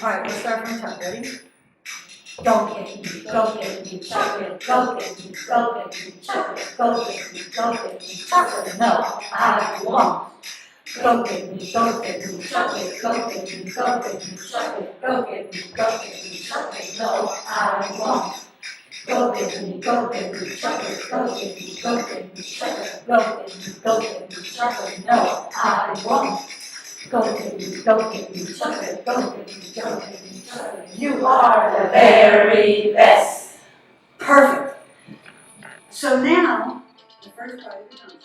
All right, we'll start from the top. Ready? Go get me, go get me chocolate, go get me, go get me chocolate, go get me, go get me chocolate. No, I won't. Go get me chocolate, go get me, go get me chocolate, go get me, go get me chocolate. No, I won't. Go get me chocolate, go get me, go get me chocolate, go get me, go get me chocolate. No, I won't. Go get me chocolate, go get me, go get me chocolate. You are the very best. Perfect. So now, the first part of the concert.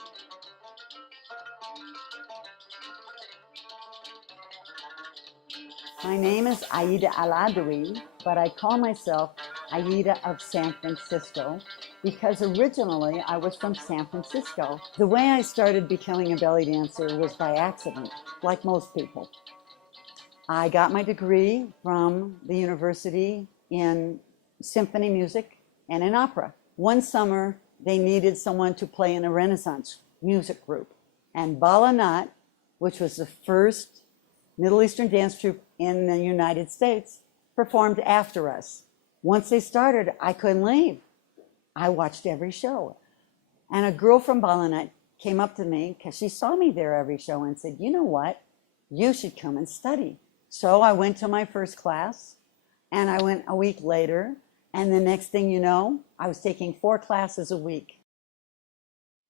My name is Aida Al Adawi, but I call myself Aida of San Francisco because originally I was from San Francisco. The way I started becoming a belly dancer was by accident, like most people. I got my degree from the university in symphony music and in opera. One summer, they needed someone to play in a Renaissance music group. And Bal Anat, which was the first Middle Eastern dance troupe in the United States, performed after us. Once they started, I couldn't leave. I watched every show. And a girl from Bal Anat came up to me because she saw me there every show and said, you know what? You should come and study. So I went to my first class, and I went a week later, and the next thing you know, I was taking 4 classes a week.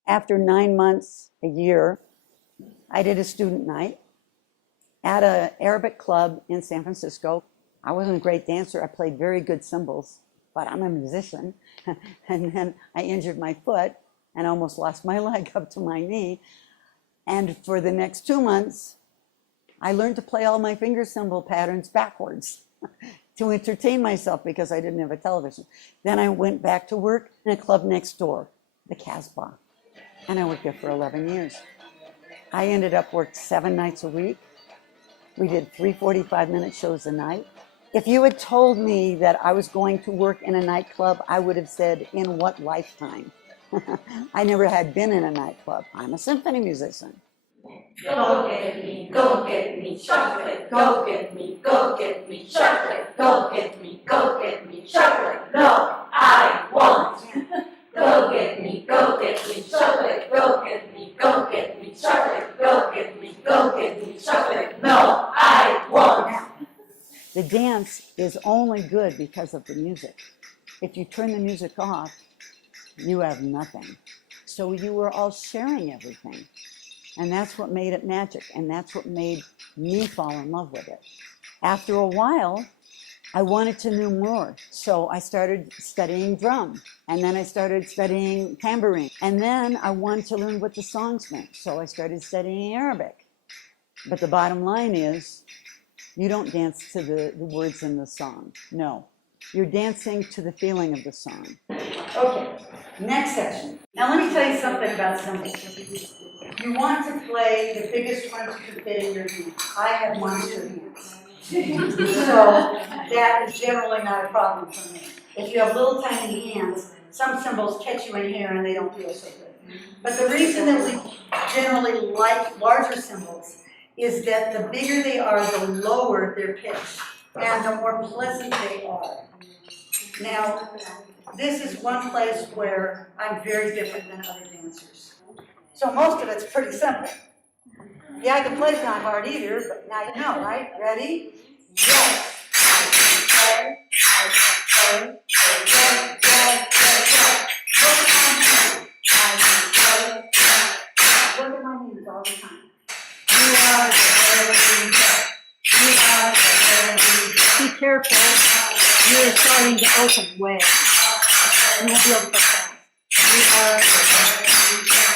After 9 months, a year, I did a student night at an Arabic club in San Francisco. I wasn't a great dancer. I played very good cymbals, but I'm a musician. And then I injured my foot and almost lost my leg up to my knee. And for the next 2 months, I learned to play all my finger cymbal patterns backwards to entertain myself because I didn't have a television. Then I went back to work in a club next door, the Casbah, and I worked there for 11 years. I ended up worked 7 nights a week. We did 3 45-minute shows a night. If you had told me that I was going to work in a nightclub, I would have said, in what lifetime? I never had been in a nightclub. I'm a symphony musician. Go get me chocolate, go get me chocolate, go get me chocolate. No, I won't. Go get me chocolate, go get me chocolate, go get me chocolate. No, I won't. The dance is only good because of the music. If you turn the music off, you have nothing. So you were all sharing everything. And that's what made it magic. And that's what made me fall in love with it. After a while, I wanted to know more. So I started studying drum. And then I started studying tambourine. And then I wanted to learn what the songs meant. So I started studying Arabic. But the bottom line is, you don't dance to the words in the song. No. You're dancing to the feeling of the song. Okay, next section. Now let me tell you something about cymbals. You want to play the biggest ones you can fit in your hand. I have monster hands. So that is generally not a problem for me. If you have little tiny hands, some cymbals catch you in here and they don't feel so good. But the reason that we generally like larger cymbals is that the bigger they are, the lower their pitch and the more pleasant they are. Now, this is one place where I'm very different than other dancers. So most of it's pretty simple. Yeah, I can play's not hard either, but now you know, right? Ready? Yes. Look at my hands all the time. You are the very best. You are the very best. Be careful. You're starting to open way. You won't be able to put that. You are the very best.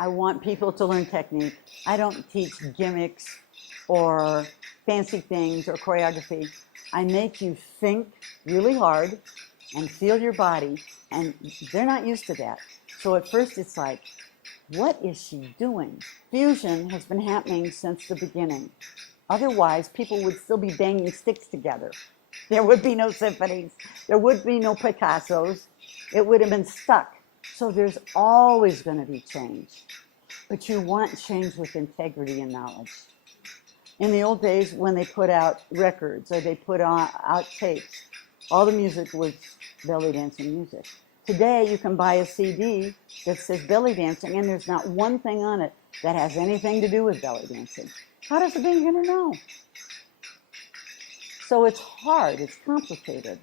I want people to learn technique. I don't teach gimmicks or fancy things or choreography. I make you think really hard and feel your body, and they're not used to that. So at first it's like, what is she doing? Fusion has been happening since the beginning. Otherwise, people would still be banging sticks together. There would be no symphonies. There would be no Picassos. It would have been stuck. So there's always going to be change. But you want change with integrity and knowledge. In the old days, when they put out records or they put out tapes, all the music was belly dancing music. Today, you can buy a CD that says belly dancing, and there's not one thing on it that has anything to do with belly dancing. How does a baby going to know? So it's hard, it's complicated.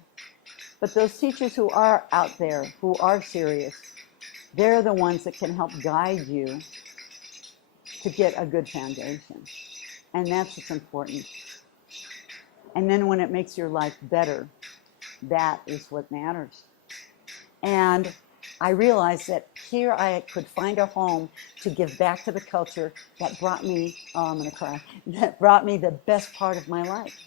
But those teachers who are out there, who are serious, they're the ones that can help guide you to get a good foundation. And that's what's important. And then when it makes your life better, that is what matters. And I realized that here I could find a home to give back to the culture that brought me, oh, I'm going to cry, that brought me the best part of my life.